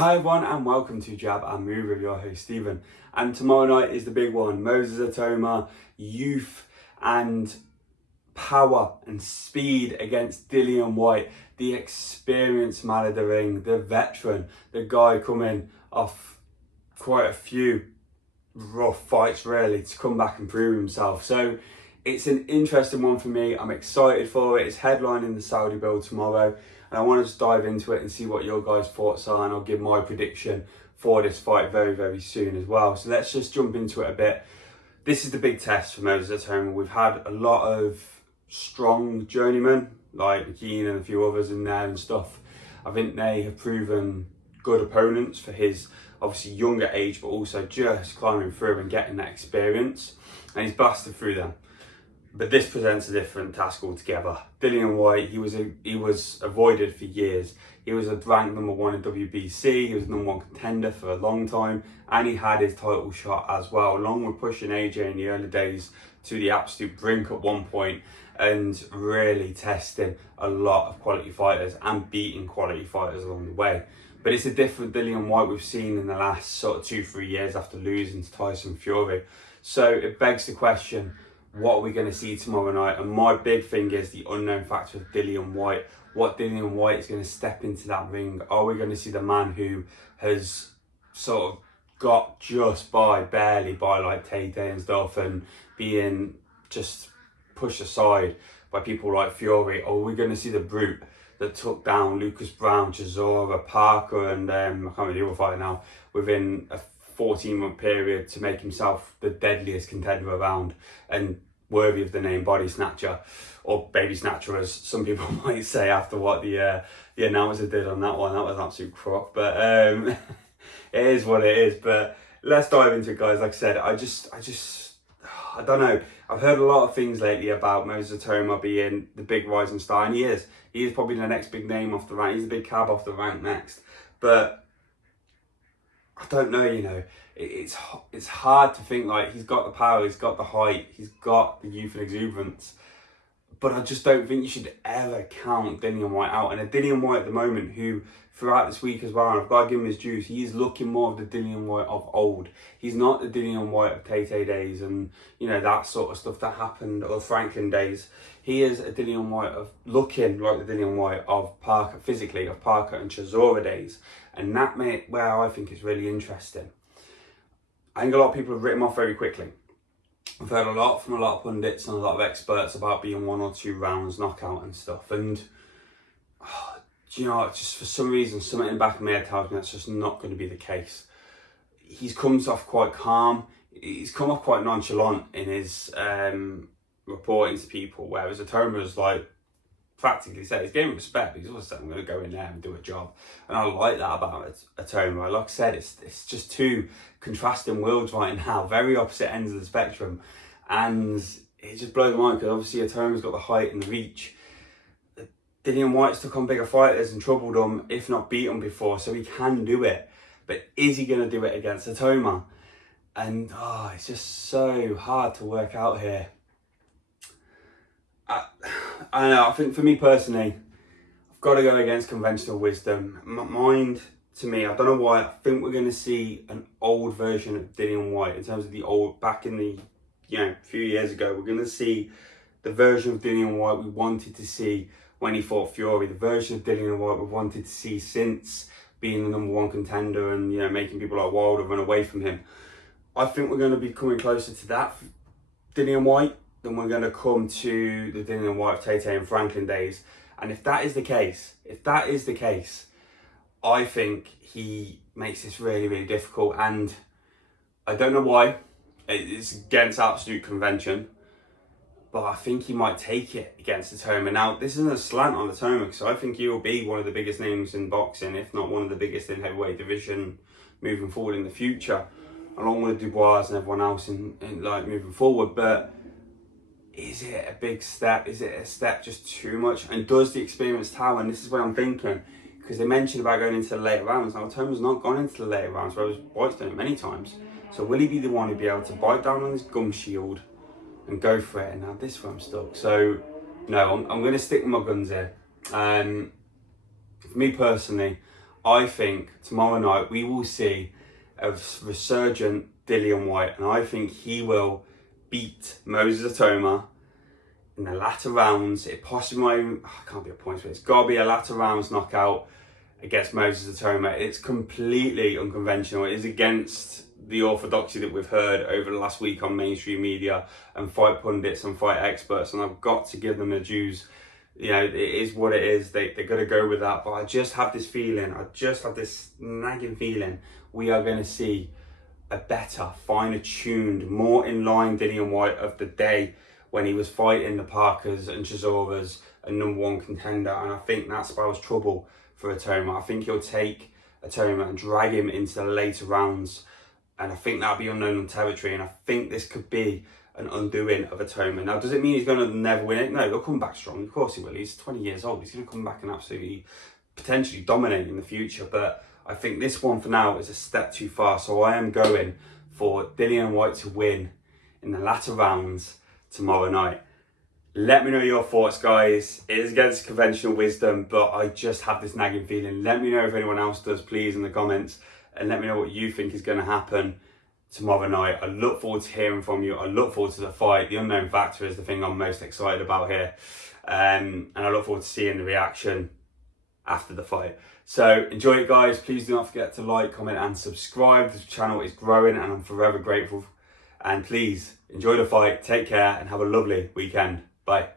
Hi everyone and welcome to Jab and Move with your host Stephen. And tomorrow night is the big one. Moses Itauma, youth and power and speed against Dillian Whyte, the experienced man of the ring, the veteran, the guy coming off quite a few rough fights really to come back and prove himself. So it's an interesting one for me. I'm excited for it. It's headlining the Saudi build tomorrow. And I want to just dive into it and see what your guys' thoughts are, and I'll give my prediction for this fight very, very soon as well. So let's just jump into it a bit. This is the big test for Moses Itauma. We've had a lot of strong journeymen, like McKean and a few others in there and stuff. I think they have proven good opponents for his obviously younger age, but also just climbing through and getting that experience. And he's blasted through them. But this presents a different task altogether. Dillian Whyte, he was avoided for years. He was ranked number 1 in WBC, he was number 1 contender for a long time, and he had his title shot as well, along with pushing AJ in the early days to the absolute brink at one point, and really testing a lot of quality fighters and beating quality fighters along the way. But it's a different Dillian Whyte we've seen in the last sort of 2-3 years after losing to Tyson Fury. So it begs the question, what are we going to see tomorrow night? And my big thing is the unknown factor of Dillian Whyte. What Dillian Whyte is going to step into that ring? Are we going to see the man who has sort of got just barely by like Tay and stuff and being just pushed aside by people like Fury? Or are we going to see the brute that took down Lucas Brown, Chisora, Parker, and I can't remember the other fighter now, within a 14-month period to make himself the deadliest contender around and worthy of the name body snatcher, or baby snatcher as some people might say after what the announcer did on that one. That was an absolute crock, but it is what it is. But let's dive into it, guys. Like I said, I don't know. I've heard a lot of things lately about Moses Itauma being the big rising star, and he is probably the next big name off the rank. He's the big cab off the rank next, but I don't know, you know, it's hard to think like he's got the power, he's got the height, he's got the youth and exuberance, but I just don't think you should ever count Dillian Whyte out. And a Dillian Whyte at the moment who throughout this week as well, and I've got to give him his dues, he is looking more of the Dillian Whyte of old. He's not the Dillian Whyte of Tay days and, you know, that sort of stuff that happened, or Franklin days. He is a Dillian Whyte of looking like the Dillian Whyte of Parker, physically, of Parker and Chisora days. And that where I think it's really interesting. I think a lot of people have written him off very quickly. I've heard a lot from a lot of pundits and a lot of experts about being 1 or 2 rounds knockout and stuff. And, do you know, just for some reason, something in the back of my head tells me that's just not going to be the case. He's come off quite calm. He's come off quite nonchalant in his reporting to people, whereas Itauma's like, practically said he's giving respect, but he's also saying I'm going to go in there and do a job. And I like that about Itauma. Like I said, it's just two contrasting worlds right now, very opposite ends of the spectrum, and it just blows my mind because obviously Itauma's got the height and the reach. Dillian Whyte's took on bigger fighters and troubled them, if not beat them before, so he can do it. But is he going to do it against Itauma? And it's just so hard to work out here. I don't know, I think for me personally, I've got to go against conventional wisdom. Mind to me, I don't know why, I think we're going to see an old version of Dillian Whyte in terms of the old, back in the, you know, a few years ago. We're going to see the version of Dillian Whyte we wanted to see when he fought Fury, the version of Dillian Whyte we wanted to see since being the number 1 contender and, you know, making people like Wilder run away from him. I think we're going to be coming closer to that Dillian Whyte then we're going to come to the Dillian Whyte, Tay and Franklin days. And if that is the case, I think he makes this really, really difficult. And I don't know why. It's against absolute convention. But I think he might take it against Itauma. Now, this isn't a slant on Itauma, because I think he will be one of the biggest names in boxing, if not one of the biggest in heavyweight division moving forward in the future, along with Dubois and everyone else in like moving forward. But is it a big step? Is it a step just too much? And does the experienced tower, and this is where I'm thinking, because they mentioned about going into the later rounds. Now, Itauma's not gone into the later rounds, whereas Whyte's done it many times. So will he be the one who'll be able to bite down on his gum shield and go for it? And now this one I'm stuck. So no, I'm going to stick with my guns here. For me personally, I think tomorrow night we will see a resurgent Dillian Whyte, and I think he will beat Moses Itauma in the latter rounds. It possibly might, it can't be a point, but it's got to be a latter rounds knockout against Moses Itauma. It's completely unconventional. It is against the orthodoxy that we've heard over the last week on mainstream media and fight pundits and fight experts, and I've got to give them the dues. You know, it is what it is. They're going to go with that. But I just have this feeling, I just have this nagging feeling, we are going to see a better, finer tuned, more in line Dillian Whyte of the day when he was fighting the Parkers and Chisoras, a #1 contender. And I think that spells trouble for Itauma. I think he'll take Itauma and drag him into the later rounds. And I think that'll be unknown territory. And I think this could be an undoing of Itauma. Now, does it mean he's going to never win it? No, he'll come back strong. Of course he will. He's 20 years old. He's going to come back and absolutely, potentially dominate in the future. But I think this one for now is a step too far. So I am going for Dillian Whyte to win in the latter rounds tomorrow night. Let me know your thoughts, guys. It is against conventional wisdom, but I just have this nagging feeling. Let me know if anyone else does, please, in the comments. And let me know what you think is going to happen tomorrow night. I look forward to hearing from you. I look forward to the fight. The unknown factor is the thing I'm most excited about here. And I look forward to seeing the reaction after the fight. So enjoy it, guys. Please do not forget to like, comment and subscribe. This channel is growing and I'm forever grateful. And please enjoy the fight. Take care and have a lovely weekend. Bye.